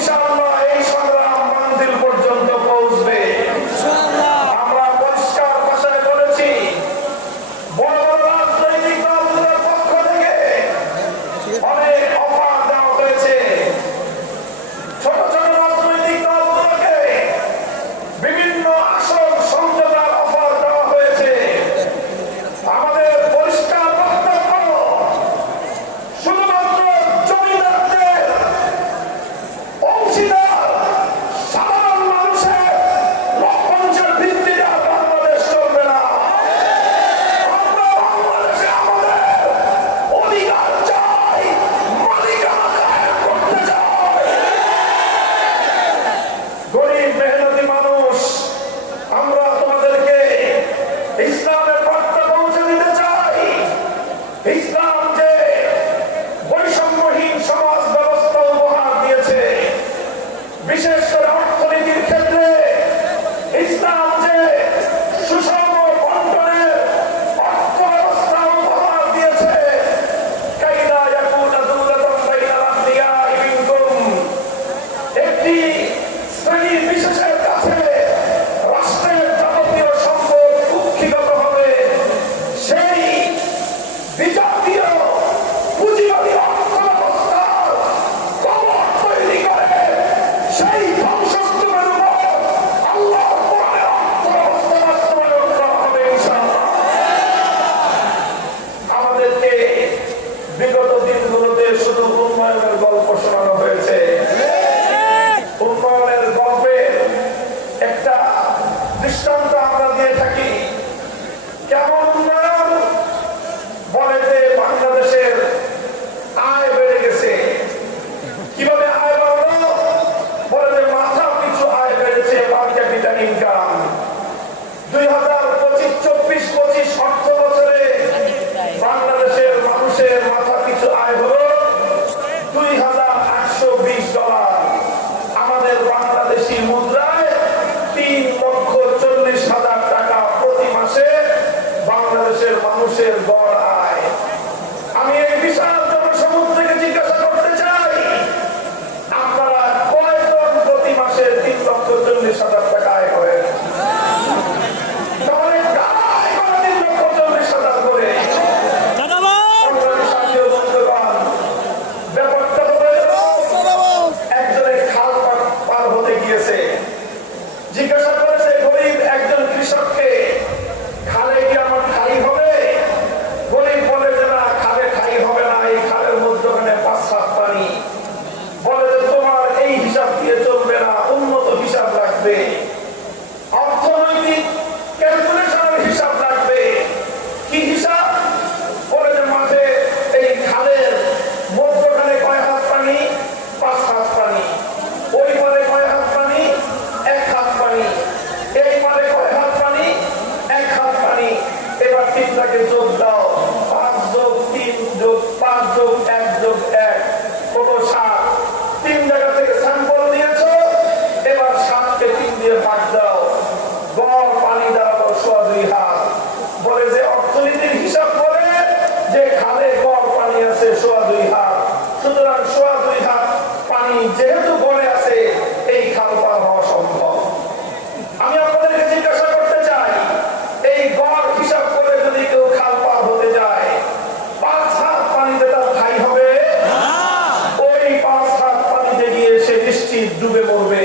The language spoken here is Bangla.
ইনশাআল্লাহ এই সংগ্রাম মঞ্জিল পর্যন্ত পৌঁছবে। আমরা পরিষ্কার ভাষায় বলেছি, বড় বড় রাজনৈতিক দলগুলোর পক্ষ থেকে অনেক অফার দেওয়া হয়েছে। ছোট ছোট রাজনৈতিক দলগুলোকে বিভিন্ন আসন সমঝোতার অফার দেওয়া হয়েছে। আমাদের পরিষ্কার বক্তব্য, শুধুমাত্র জমিদারদের অংশীদার সাধারণ মানুষের লভ্যাংশের ভিত্তিতে আর বাংলাদেশ চলবে না। আমরা বাংলাদেশে আমাদের অধিকার চাই, মালিকানা কায়েম করতে চাই। গরিব মেহনতি মানুষ, আমরা তোমাদেরকে ইসলামের বার্তা পৌঁছে দিতে চাই। ইসলাম যে বৈষম্যহীন সমাজ ব্যবস্থা উপহার দিয়েছে, বিশেষ করে অর্থনীতির ক্ষেত্রে ইসলাম যে সুষম বন্টনের অর্থ ব্যবস্থা উপহার দিয়েছে, কাইদা ইয়াকুনা দুলাতান বাইনাল আগনিয়াই মিনকুম, একটি শ্রেণী বিশেষের কাছে রাষ্ট্রের যাবতীয় সম্পদ কুক্ষিগত হবে, সেই বিজাতীয় পুঁজিবাদী অর্থ ব্যবস্থার কবর তৈরি করে সেই ধ্বংসস্তূপের উপর আল্লাহর কোরআনের অর্থ ব্যবস্থা বাস্তবায়ন করা হবে ইনশাআল্লাহ। আমাদেরকে বিগত দিনগুলোতে শুধু উন্নয়নের গল্প শোনানো হয়েছে। উন্নয়নের গল্পের একটা দৃষ্টান্ত আমরা দিয়ে থাকি। কেমন উন্নয়ন? বলে যে বাংলাদেশের আয় বেড়ে গেছে। কিভাবে আয় বাড়লো? বলে যে মাথা পিছু আয় বেড়েছে, পার ক্যাপিটা ইনকাম। 2025-24-25 অর্থ বছরে বাংলাদেশের মানুষের মাথা পিছু আয় হলো $2,820। আমাদের বাংলাদেশি মুদ্রায় 3,40,000 টাকা প্রতি মাসে বাংলাদেশের মানুষের গড় আয়। আমি এই বিশাল জনসমুদ্রকে জিজ্ঞাসা করতে চাই, আপনারা কয়জন প্রতি মাসে 3,40,000 টাকা আয় করেন? তাহলে কারাই করে 3,40,000 করে? সাথীয় বন্ধুগণ, ব্যাপারটা হলো একজনের খাল পার হতে গিয়েছে, জিজ্ঞাসা করেছে গরিব একজন কৃষককে, খালে কি আমার ঠাই হবে? গরিব বলে যে না, খালে ঠাই হবে না, এই খালের মধ্যখানে 5-7 পানি। বলে যে তোমার এই হিসাব দিয়ে চলবে না, উন্নত হিসাব লাগবে, অর্থনৈতিক ক্যালকুলেশনের হিসাব লাগবে। কি হিসাব? বলে যে মাঠে এই খালের মধ্যখানে কয় হাত পানি? 5 হাত পানি। ওই পারে কয় হাত পানি? 1 হাত পানি। এই পারে কয় হাত পানি? 1 হাত পানি। এবার 3টাকে যোগ দাও, 5+3+5+1+1 কত? 7। 3 জায়গা থেকে স্যাম্পল নিয়েছো, এবার 7কে 3 দিয়ে ভাগ দাও, গড় পানি দাঁড়ালো 2.5 হাত। বলে যে অর্থনীতির হিসাব করে যে খালে গড় পানি আছে 2.5 হাত, সুতরাং 2.5 হাত পানি যেহেতু গড়ে আছে, এই খাল পার হওয়া সম্ভব। আমি আপনাদেরকে জিজ্ঞাসা করতে চাই, এই গড় হিসাব করে যদি কেউ খাল পার হতে যায়, 5 হাত পানিতে তার ঠাই হবে? ওই 5 হাত পানিতে গিয়ে সে নিশ্চিত ডুবে মরবে।